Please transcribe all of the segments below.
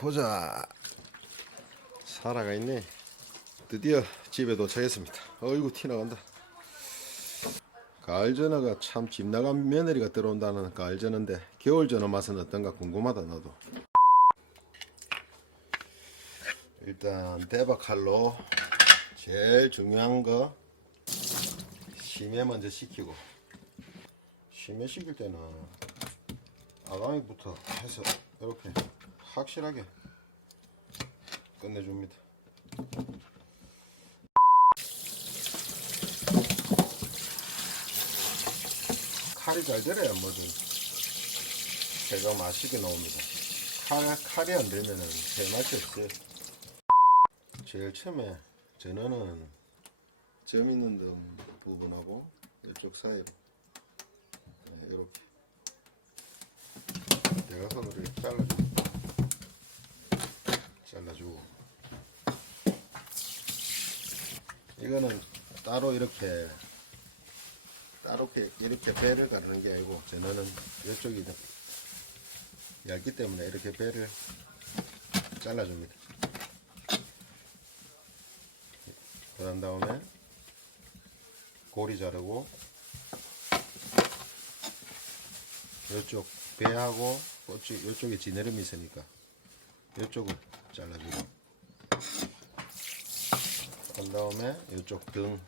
보자. 사라가 있네. 드디어 집에 도착했습니다. 어이구 티나간다. 가을 전어가 참 집 나간 며느리가 들어온다는 가을 전어인데 겨울 전어 맛은 어떤가 궁금하다 나도. 일단 대박칼로 제일 중요한 거 심해 먼저 식히고, 심해 식힐 때는 아가미부터 해서 이렇게 확실하게 끝내줍니다. 칼이 잘 들어야 뭐든 회가 맛있게 나옵니다. 칼이 안 되면은 회 맛이 없어요. 제일 처음에 전어는 점 있는 부분하고 이쪽 사이로 이렇게 대각선으로 이렇게 잘라주고, 이거는 따로 이렇게 배를 가르는 게 아니고, 전어는 이쪽이 얇기 때문에 이렇게 배를 잘라줍니다. 그런 다음에 고리 자르고, 이쪽 배하고 이쪽에 지느러미 있으니까 이쪽을 잘라주고, 그 다음에 이쪽 등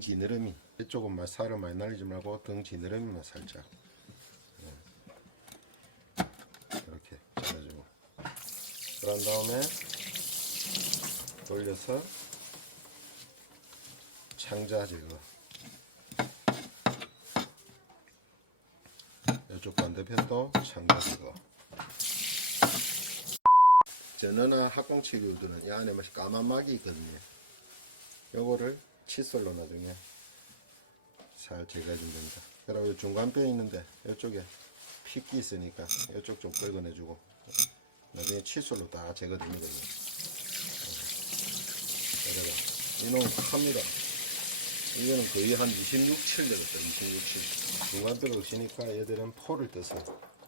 지느러미, 이쪽은 살을 많이 날리지 말고 등 지느러미만 살짝 이렇게 잘라주고, 그런 다음에 돌려서 창자 제거, 이쪽 반대편도 창자 제거. 전어나 학꽁치류들은 이 안에 까만 막이 있거든요. 요거를 칫솔로 나중에 잘 제거해주면 됩니다. 그리고 중간뼈 있는데 이쪽에 핏기 있으니까 이쪽 좀 긁어내주고 나중에 칫솔로 다 제거되거든요. 이놈은 큽니다. 이거는 거의 한 26, 7 되겠다. 26, 7. 중간뼈가 없으니까 얘들은 포를 떠서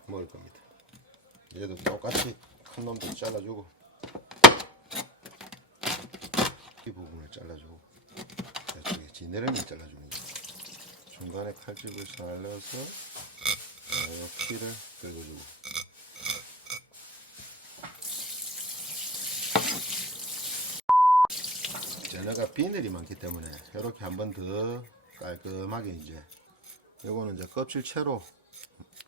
먹을 겁니다. 얘도 똑같이 큰 놈도 잘라주고, 이 부분을 잘라주고, 이쪽에 지느러미 잘라주는 거예요. 중간에 칼집을 잘 넣어서 피를 긁어주고, 전어가 비늘이 많기 때문에 이렇게 한 번 더 깔끔하게, 이제 요거는 이제 껍질 채로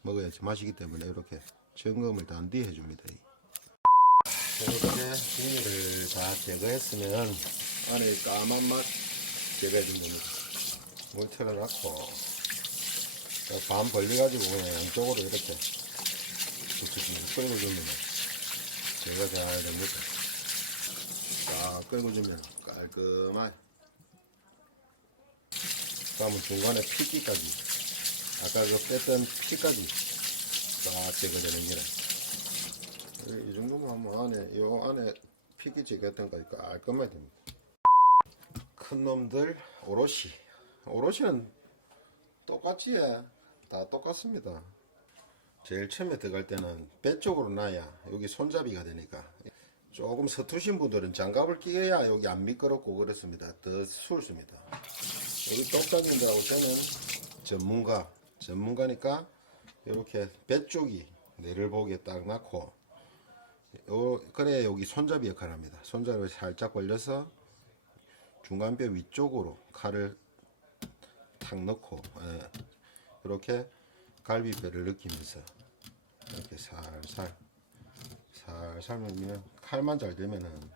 먹어야지 맛이기 때문에 이렇게 점검을 단디 해줍니다. 이렇게 비닐을 다 제거했으면 안에 까만 맛 제거해주면 됩니다. 물 틀어놨고 반 벌려가지고 그냥 양쪽으로 이렇게 끓여주면 제거가 잘 됩니다. 딱 끓여주면 깔끔하게. 다음은 중간에 핏기까지, 아까 그 뺐던 피까지 딱 제거되는 게라. 이 정도면 하면 요 안에 핏기 제거했던 거니까 깔끔하게 됩니다. 큰 놈들 오롯이는 똑같지, 다 똑같습니다. 제일 처음에 들어갈 때는 배 쪽으로 놔야 여기 손잡이가 되니까, 조금 서투신 분들은 장갑을 끼어야 여기 안 미끄럽고 그렇습니다. 더 수월습니다. 여기 똑딱인데하고 저는 전문가니까 이렇게 배 쪽이 내를 보게 딱 놔고, 그래야 여기 손잡이 역할을 합니다. 손잡이를 살짝 벌려서 중간뼈 위쪽으로 칼을 탁 넣고, 이렇게 갈비뼈를 느끼면서 이렇게 살살 밀면, 칼만 잘 되면은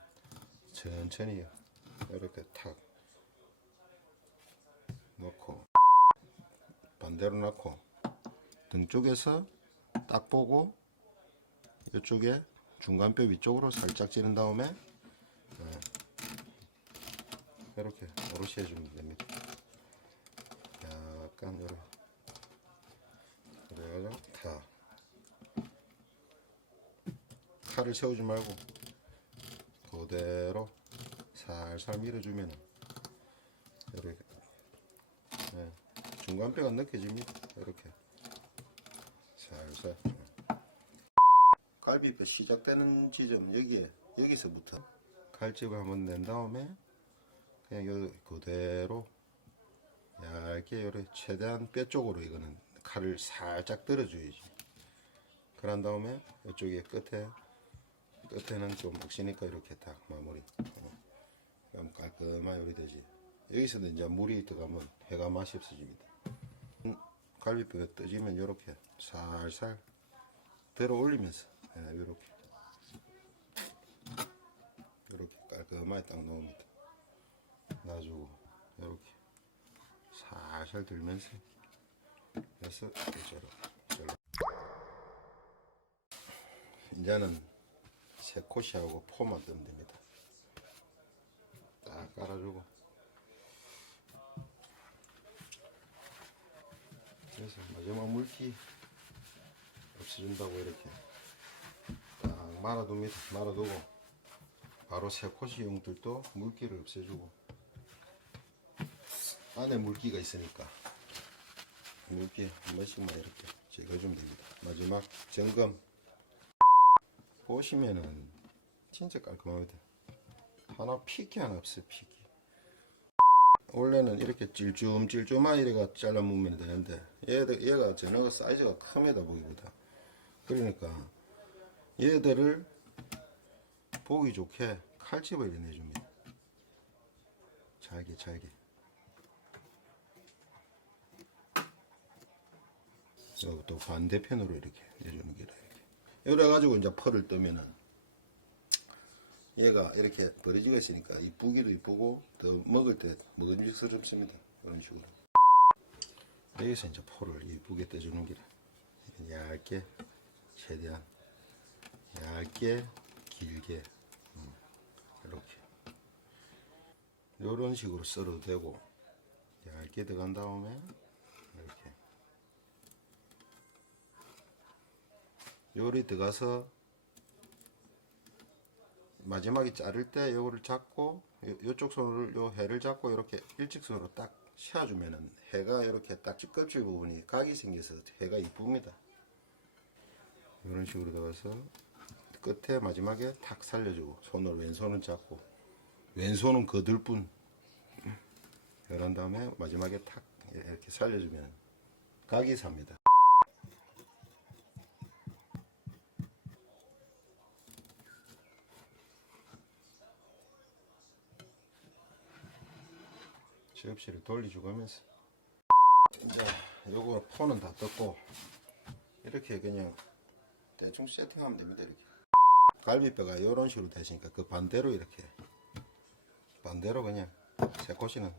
천천히 이렇게 탁 넣고, 반대로 넣고, 등 쪽에서 딱 보고 이쪽에 중간뼈 위쪽으로 살짝 찌른 다음에 이렇게 오롯이 해주면 됩니다. 약간 이렇게 그래가지고 다 칼을 세우지 말고 그대로 살살 밀어주면 이렇게 중간뼈가 느껴집니다. 이렇게 살살 갈비뼈 시작되는 지점 여기서부터 칼집을 한번 낸 다음에 그냥 요 그대로 얇게 요래 최대한 뼈 쪽으로 이거는 칼을 살짝 들어줘야지. 그런 다음에 이쪽에 끝에는 좀 억시니까 이렇게 딱 마무리. 그럼 깔끔하게 요리 되지. 여기서는 이제 물이 들어가면 회가 맛이 없어집니다. 갈비뼈가 떠지면 이렇게 살살 들어 올리면서 이렇게 깔끔하게 딱 넣습니다. 놔주고 이렇게 살살 들면서 해서 저렇게 이제는 새코시하고 포만 뜨면 됩니다. 딱 깔아주고 그래서 마지막 물기 없애준다고 이렇게 딱 말아둡니다. 말아두고 바로 새코시용들도 물기를 없애주고 안에 물기가 있으니까 물기 한 번씩만 이렇게 제거해주면 됩니다. 마지막 점검 보시면은 진짜 깔끔합니다. 하나 피기 하나 없어요. 피기. 원래는 이렇게 찔끔찔끔하게 이래가 잘라 먹으면 되는데 얘가 저녁 사이즈가 큽니다. 보기보다. 그러니까 얘들을 보기 좋게 칼집을 이렇게 내줍니다. 잘게 그리고 또 반대편으로 이렇게 내주는 게라 이래 가지고 이제 펄을 뜨면은 얘가 이렇게 버려지고 있으니까 이쁘기도 이쁘고 더 먹을 때 먹음직스럽습니다. 그런 식으로 여기서 이제 펄을 이쁘게 떠주는 게라 얇게 최대한 얇게 길게 이렇게 이런 식으로 썰어도 되고 얇게 들어간 다음에 이렇게 요리 들어가서 마지막에 자를 때 요거를 잡고 요쪽 손을 요 해를 잡고 이렇게 일직선으로 딱 씌워주면은 해가 이렇게 딱 껍질 부분이 각이 생겨서 해가 이쁩니다. 이런 식으로 들어가서 끝에 마지막에 탁 살려주고 손으로 왼손은 잡고 왼손은 거들 뿐 그런 다음에 마지막에 탁 이렇게 살려주면 각이 삽니다. 접시를 돌려주고 하면서 이제 요거 포는 다 떴고 이렇게 그냥 대충 세팅하면 됩니다. 이렇게 갈비뼈가 이런 식으로 되시니까 그 반대로 이렇게 반대로 그냥 새꼬시는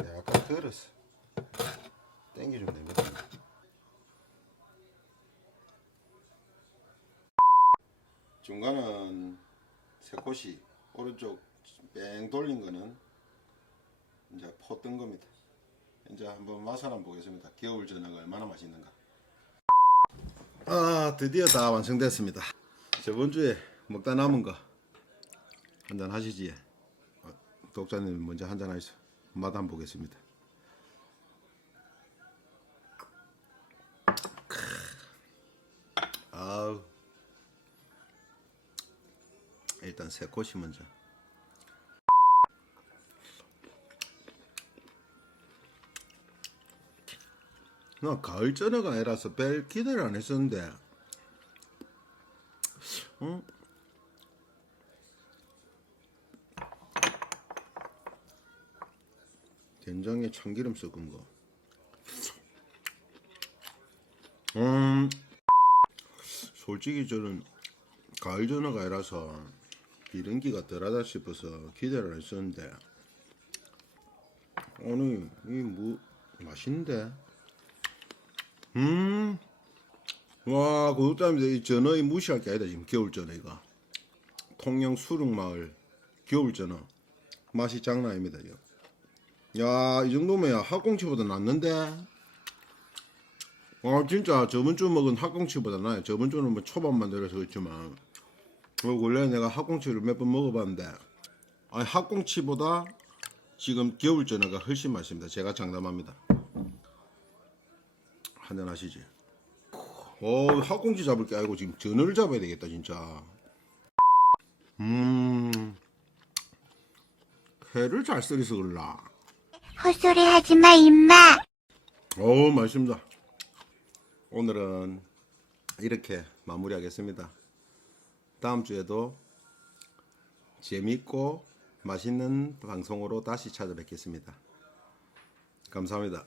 약간 들었어 당겨주면 됩니다. 중간은 새꼬시 오른쪽 뺑 돌린 거는 이제 포 뜬 겁니다. 이제 한번 맛을 한번 보겠습니다. 겨울 저녁 얼마나 맛있는가. 드디어 다 완성됐습니다. 저번 주에 먹다 남은 거 한잔 하시지. 독자님 먼저 한잔 하시죠. 맛 한번 보겠습니다. 아우 일단 새꼬시 먼저. 나 가을 저녁 아니라서 별 기대를 안 했었는데, 된장에 참기름 섞은 거. 솔직히 저는 가을 저녁 아니라서 기름기가 덜하다 싶어서 기대를 안 했었는데, 오늘 이 맛있는데. 와, 그것 때문에 이 전어이 무시할 게 아니다. 지금 겨울 전어이가 통영 수릉마을 겨울 전어 맛이 장난 아닙니다. 야, 이 정도면 학꽁치보다 낫는데. 진짜 저번 주 먹은 학꽁치보다 나아요. 저번 주는 뭐 초밥만 들어서 그렇지만 원래 내가 학꽁치를 몇 번 먹어봤는데 아니, 학꽁치보다 지금 겨울 전어가 훨씬 맛있습니다. 제가 장담합니다. 한잔 하시지. 학꽁치 잡을 게 아니고 지금 전어를 잡아야 되겠다 진짜. 회를 잘 썰어서 그럴라. 헛소리 하지 마, 임마. 맛있습니다. 오늘은 이렇게 마무리하겠습니다. 다음 주에도 재밌고 맛있는 방송으로 다시 찾아뵙겠습니다. 감사합니다.